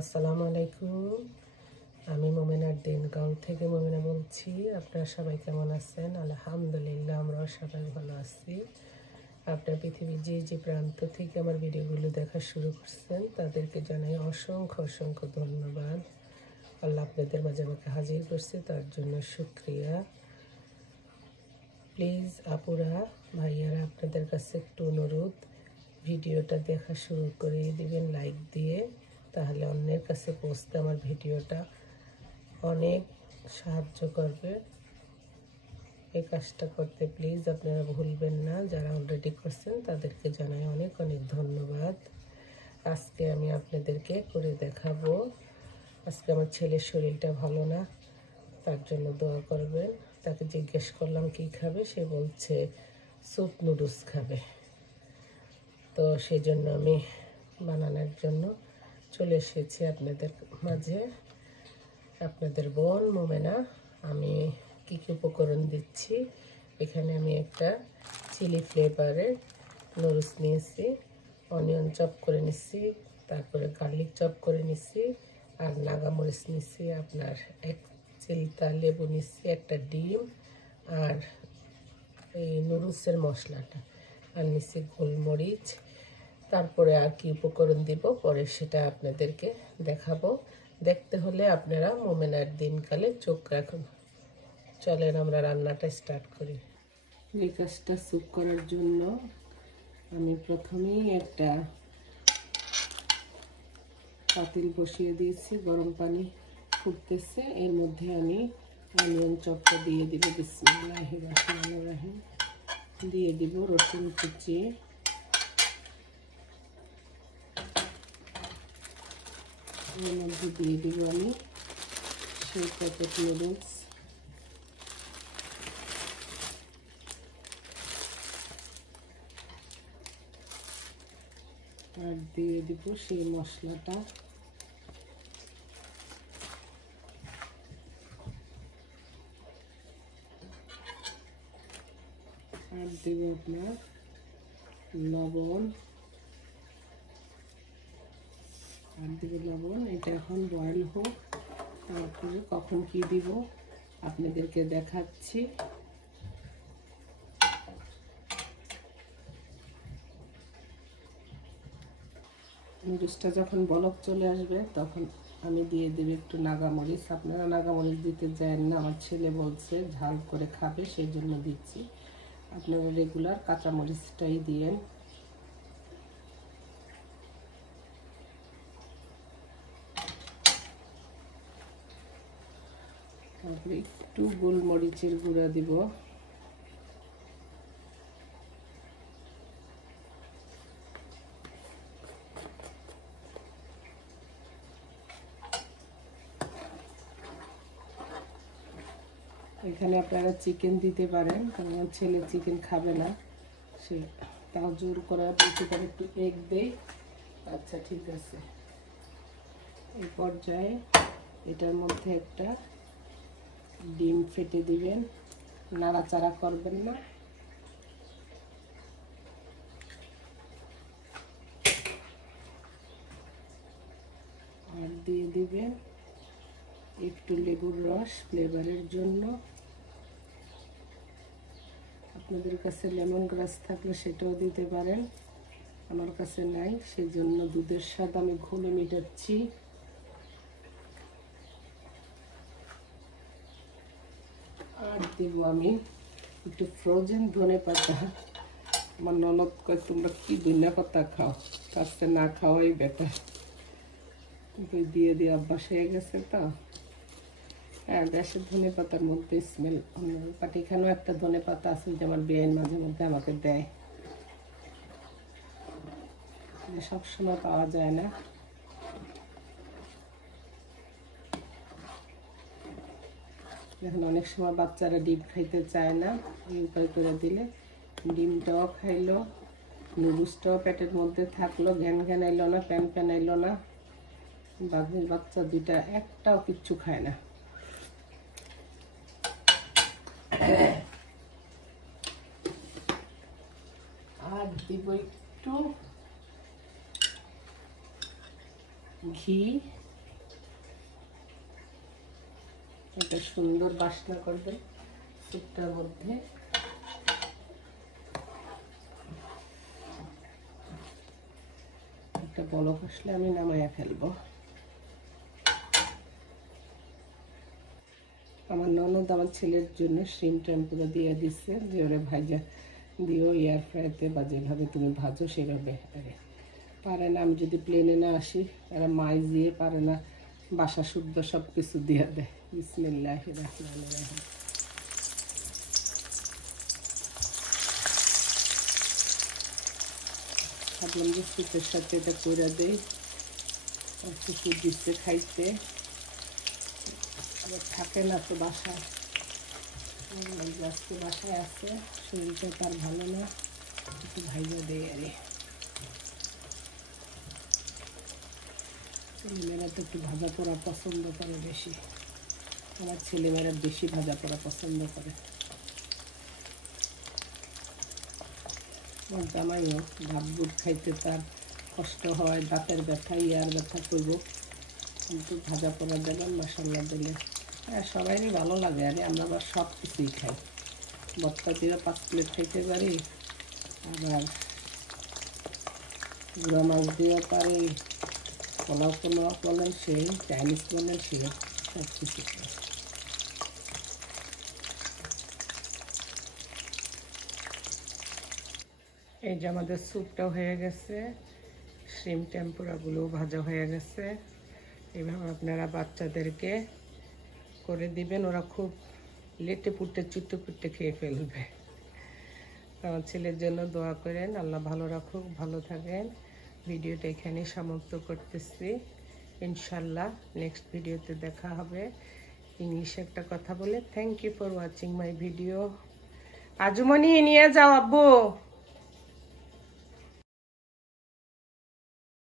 আসসালামু আলাইকুম। আমি মোমেনার দিনগাঁও থেকে মোমেনা বলছি। আপনারা সবাই কেমন আছেন? আলহামদুলিল্লাহ, আমরাও সবাই ভালো আছি। আপনার পৃথিবীর যে প্রান্ত থেকে আমার ভিডিওগুলো দেখা শুরু করছেন তাদেরকে জানাই অসংখ্য অসংখ্য ধন্যবাদ। আল্লাহ আপনাদের মাঝে আমাকে হাজির করছে, তার জন্য শুকরিয়া। প্লিজ আপুরা ভাইয়ারা, আপনাদের কাছে একটু অনুরোধ, ভিডিওটা দেখা শুরু করে দিবেন লাইক দিয়ে, তাহলে অন্যের কাছে পৌঁছতে আমার ভিডিওটা অনেক সাহায্য করবে। এই কাজটা করতে প্লিজ আপনারা ভুলবেন না। যারা অলরেডি করছেন তাদেরকে জানাই অনেক অনেক ধন্যবাদ। আজকে আমি আপনাদেরকে করে দেখাবো। আজকে আমার ছেলের শরীরটা ভালো না, তার জন্য দোয়া করবেন। তাকে জিজ্ঞেস করলাম কি খাবে, সে বলছে স্যুপ নুডলস খাবে। তো সেই জন্য আমি বানানোর জন্য চলে এসেছি আপনাদের মাঝে। আপনাদের বোন মোমেনা। আমি কী কী উপকরণ দিচ্ছি, এখানে আমি একটা চিলি ফ্লেভারের নুডলস নিয়েছি, অনিয়ন চপ করে নিচ্ছি, তারপরে গার্লিক চপ করে নিচ্ছি, আর নাগামরিচ নিচ্ছি, আপনার এক চিলতা লেবু নিচ্ছি, একটা ডিম, আর এই নুডলসের মশলাটা, আর নিচ্ছি গোলমরিচ। তারপরে আর কি উপকরণ দিব পরে সেটা আপনাদেরকে দেখাবো। দেখতে হলে আপনারা মোমেনার দিনকালে চোখ রাখুন। চলেন আমরা রান্নাটা স্টার্ট করি। এই কাজটা স্যুপ করার জন্য আমি প্রথমেই একটা পাতিল বসিয়ে দিয়েছি, গরম পানি ফুটতেছে, এর মধ্যে আমি অনিয়ন চপটা দিয়ে দিব। বিসমিল্লাহির রহমানির রহিম। দিয়ে দিব রসুন কুচি, এর মধ্যে দিয়ে দিব আমি সেই প্যাকেট নুডলস, আর দিয়ে দিব সেই মশলাটা, আর দেব আপনার লবণ, আর দেব লবণ। এটা এখন বয়েল হোক, তারপরে কখন কি দিব আপনাদেরকে দেখাচ্ছি। নুডলসটা যখন বলক চলে আসবে তখন আমি দিয়ে দেব একটু নাগামরিচ। আপনারা নাগামরিচ দিতে চান না, আমার ছেলে বলছে ঝাল করে খাবে, সেই জন্য দিচ্ছি। আপনারা রেগুলার কাঁচামরিচটাই দিয়েন। তারপরে একটু গোলমরিচের গুঁড়া দিব, এখানে আপনারা চিকেন দিতে পারেন, কারণ আমার ছেলে চিকেন খাবে না, সে তাও জোর করে বলতে পারে একটু এগ দেই। আচ্ছা ঠিক আছে। এই পর্যায়ে এটার মধ্যে একটা ডিম ফেটে দিবেন, নাড়াচাড়া করবেন না। আর দিয়ে দিবেন একটু লেবুর রস ফ্লেভারের জন্য। আপনাদের কাছে লেমন গ্রাস থাকলে সেটাও দিতে পারেন, আমার কাছে নাই, সেজন্য দুধের স্বাদ আমি ঘুলে মেটাচ্ছি। আর দেব আমি একটু ফ্রোজেন ধনেপাতা। আমার ননদ কয় তোমরা কি ধনেপাতা খাও, কাছে না খাওয়াই বেটার, কিন্তু দিয়ে দিয়ে অভ্যাস হয়ে গেছে। তো হ্যাঁ, দেশের ধনেপাতার মধ্যে স্মেল অন্য, বাট এখানেও একটা ধনেপাতা আছে যে আমার বেআইন মাঝে মধ্যে আমাকে দেয়, সবসময় পাওয়া যায় না। এখন অনেক সময় বাচ্চারা ডিম খাইতে চায় না, এই উপায় করে দিলে ডিমটাও খাইলো, নুডলসটাও পেটের মধ্যে থাকলো, ঘ্যান ঘ্যান আইলো না, প্যান প্যান আইলো না। বাঘের বাচ্চা দুইটা একটাও কিচ্ছু খায় না। আর দিব একটু ঘি, এটা সুন্দর বাসনা করবে স্যুপটার মধ্যে। একটা বলক আসলে আমি নামাইয়া ফেলবো। আমার ননদ আমার ছেলের জন্য শ্রিম টেম্পুরা দিয়ে দিচ্ছে যে ওরে ভাজা দিও এয়ার ফ্রাইতে বা যেভাবে তুমি ভাজো সেভাবে। পারে না, আমি যদি প্লেনে না আসি তারা মাইজ দিয়ে পারে না, বাসা শুদ্ধ সব কিছু দিয়ে দেয়। বিসমিল্লাহির রহমানির রহিম। ভাবলাম যে স্যুপের সাথে এটা করে দেই, কিছু দিচ্ছে খাইতে, আবার থাকে না তো বাসায়, আজকে বাসায় আছে, শরীরটা তার ভালো না, একটু ভাইজা দেয় আরে। ছেলেমেয়েরা তো একটু ভাজা পোড়া পছন্দ করে বেশি, আমার ছেলেমেয়েরা বেশি ভাজা পোড়া পছন্দ করে। আমার জামাইও ভাত বুট খাইতে তার কষ্ট হয়, দাঁতের ব্যথা ইয়ার ব্যথা করব, কিন্তু ভাজা পোড়া দেবেন মশলা দিলে হ্যাঁ সবাইরই ভালো লাগে। আরে আমরা আবার সব কিছুই খাই, ভর্তা দিয়ে 5 প্লেট খাইতে পারি, আবার গুঁড়া মাছ দিয়েও পারি, পোলাও পোলাও বলেন সেই, চাইনিজ বলেন সে, সব কিছু খাই। এই যে আমাদের স্যুপটাও হয়ে গেছে, শ্রিম টেম্পুরাগুলো ভাজা হয়ে গেছে। এইভাবে আপনারা বাচ্চাদেরকে করে দিবেন, ওরা খুব লেটে পুটে চুট্টে পুট্টে খেয়ে ফেলবে। আমার ছেলের জন্য দোয়া করেন, আল্লাহ ভালো রাখুক, ভালো থাকেন। ভিডিওটা এখানেই সমাপ্ত করতেছি, ইনশাল্লাহ নেক্সট ভিডিওতে দেখা হবে। ইংলিশে একটা কথা বলে, thank you for watching my video. Ajumoni নিয়ে যাও আব্বু।